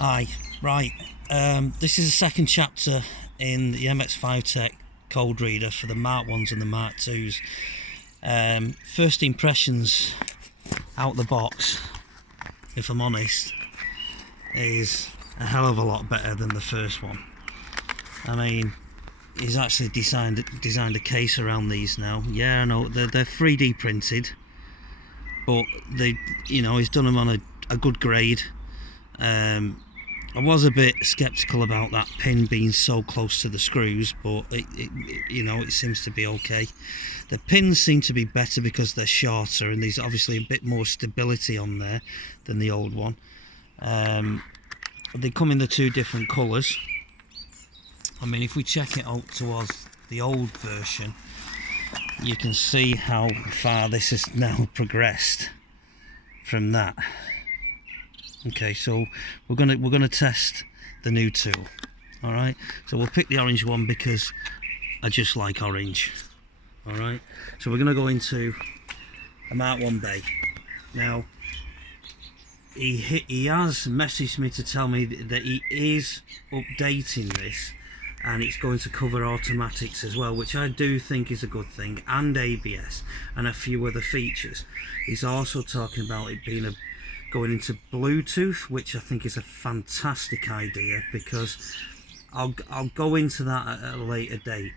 Aye, right. This is the second chapter in the Mx5 Tech code reader for the Mark 1s and the Mark 2s. First impressions out the box, if I'm honest, is a hell of a lot better than the first one. I mean, he's actually designed a case around these now. Yeah, I know they're 3D printed, but he's done them on a good grade. I was a bit skeptical about that pin being so close to the screws, but it seems to be okay. The pins seem to be better because they're shorter, and there's obviously a bit more stability on there than the old one. They come in the two different colours. I mean, if we check it out towards the old version, you can see how far this has now progressed from that. Okay, so we're gonna test the new tool. All right, so we'll pick the orange one because I just like orange. All right, so we're gonna go into a Mark 1 bay. Now he has messaged me to tell me that he is updating this, and it's going to cover automatics as well, which I do think is a good thing, and ABS and a few other features. He's also talking about it being going into Bluetooth, which I think is a fantastic idea, because I'll go into that at a later date.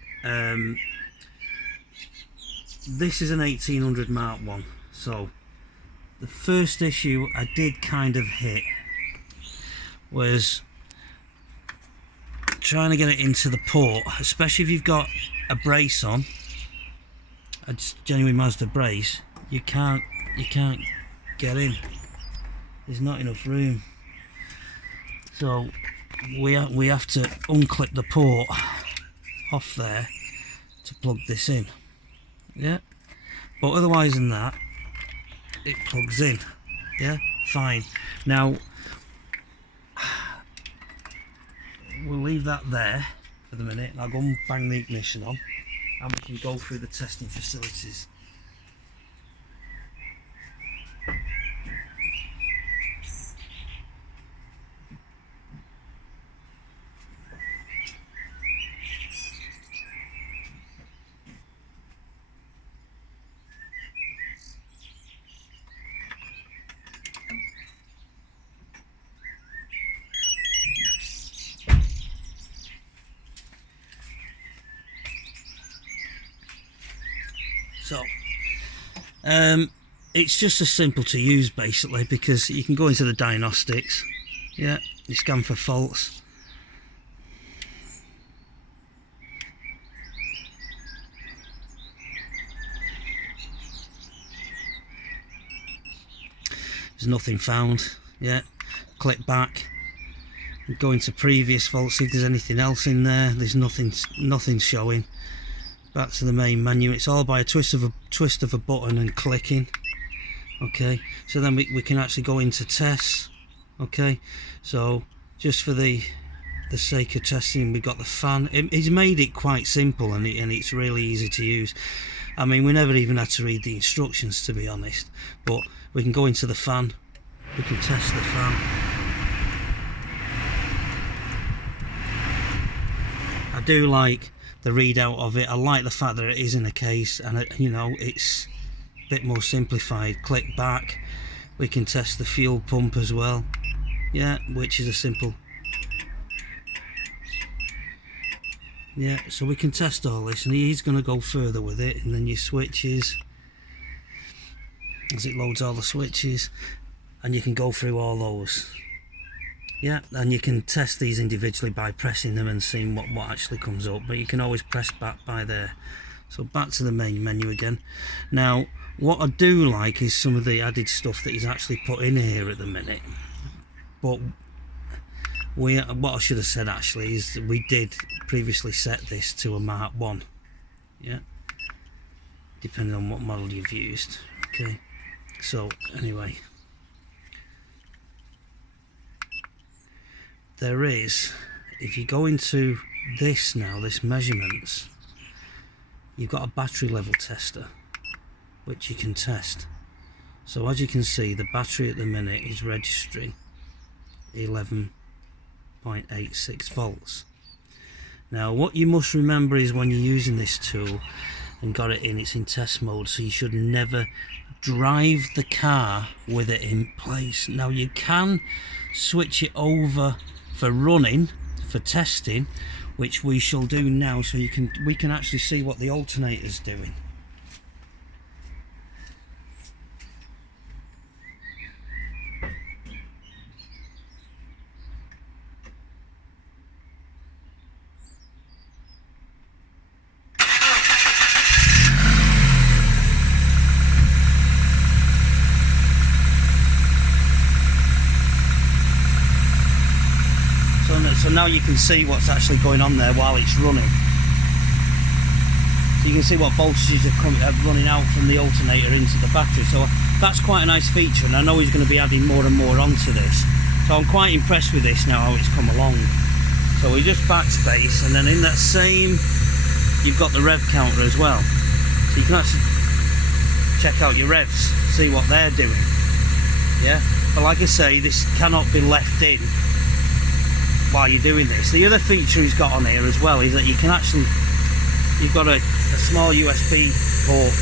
This is an 1800 Mark 1, so the first issue I did kind of hit was trying to get it into the port, especially if you've got a brace on, a genuine Mazda brace. You can't get in. There's not enough room, so we have to unclip the port off there to plug this in. Yeah, but otherwise than that, it plugs in. Yeah, fine. Now we'll leave that there for the minute, and I'll go and bang the ignition on, and we can go through the testing facilities. So it's just as simple to use basically, because you can go into the diagnostics, yeah, you scan for faults, there's nothing found, yeah, click back, go into previous faults, see if there's anything else in there. There's nothing showing. Back to the main menu. It's all by a twist of a button and clicking. Okay, so then we can actually go into tests. Okay, so just for the sake of testing, we've got the fan. He's made it quite simple, and it's really easy to use. I mean, we never even had to read the instructions, to be honest, but we can go into the fan, we can test the fan. I do like the readout of it. I like the fact that it is in a case, and it's a bit more simplified. Click back, we can test the fuel pump as well, yeah, which is a simple, yeah, so we can test all this, and he's going to go further with it. And then your switches, as it loads all the switches, and you can go through all those. Yeah, and you can test these individually by pressing them and seeing what actually comes up, but you can always press back by there. So back to the main menu again. Now what I do like is some of the added stuff that he's actually put in here at the minute, but what I should have said actually is that we did previously set this to a Mark 1, yeah, depending on what model you've used. Okay, so anyway, there is, if you go into this now, this measurements, you've got a battery level tester which you can test. So as you can see, the battery at the minute is registering 11 0.86 volts. Now what you must remember is when you're using this tool and got it in, it's in test mode, so you should never drive the car with it in place. Now you can switch it over for running, for testing, which we shall do now, so we can actually see what the alternator's doing. So now you can see what's actually going on there while it's running. So you can see what voltages are running out from the alternator into the battery. So that's quite a nice feature, and I know he's going to be adding more and more onto this. So I'm quite impressed with this now, how it's come along. So we just backspace, and then in that same, you've got the rev counter as well. So you can actually check out your revs, see what they're doing. Yeah, but like I say, this cannot be left in while you're doing this. The other feature he's got on here as well is that you can actually, you've got a small USB port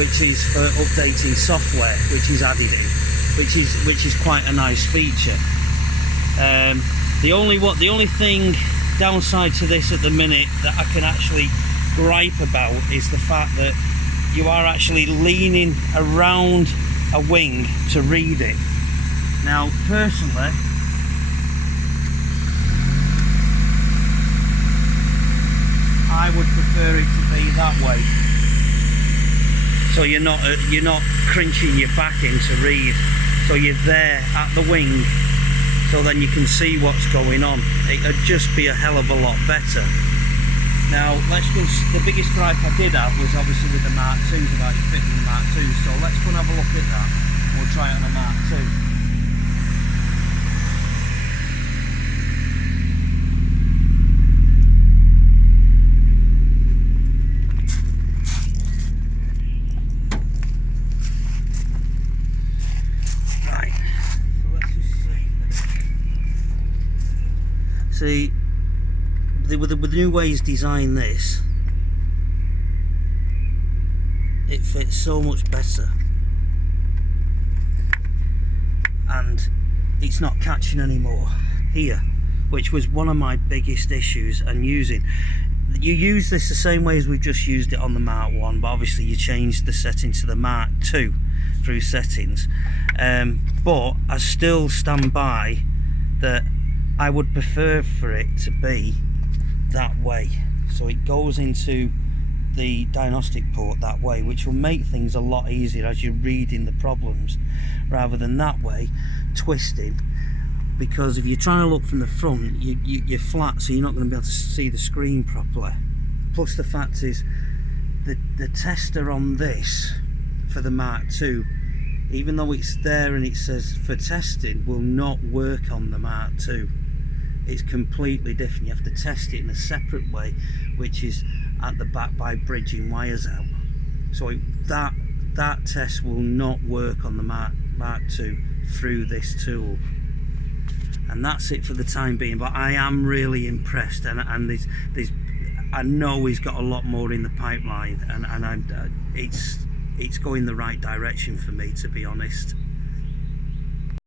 which is for updating software, which is added in, which is quite a nice feature. The only thing downside to this at the minute that I can actually gripe about is the fact that you are actually leaning around a wing to read it. Now personally, I would prefer it to be that way, so you're not crunching your back in to read, so you're there at the wing, so then you can see what's going on. It'd just be a hell of a lot better. Now the biggest gripe I did have was obviously with the Mark IIs, about it fitting the Mark II, so let's go and have a look at that. We'll try it on a Mark II. See, with the new way he's designed this, it fits so much better, and it's not catching anymore here, which was one of my biggest issues. And you use this the same way as we've just used it on the Mark 1, but obviously you changed the setting to the Mark 2 through settings, but I still stand by that I would prefer for it to be that way, so it goes into the diagnostic port that way, which will make things a lot easier as you're reading the problems, rather than that way twisting, because if you're trying to look from the front, you're flat, so you're not going to be able to see the screen properly. Plus the fact is, the tester on this for the Mark II, even though it's there and it says for testing, will not work on the Mark II. It's completely different. You have to test it in a separate way, which is at the back by bridging wires out. So that test will not work on the Mark II through this tool. And that's it for the time being. But I am really impressed, and I know he's got a lot more in the pipeline, and it's going the right direction for me, to be honest.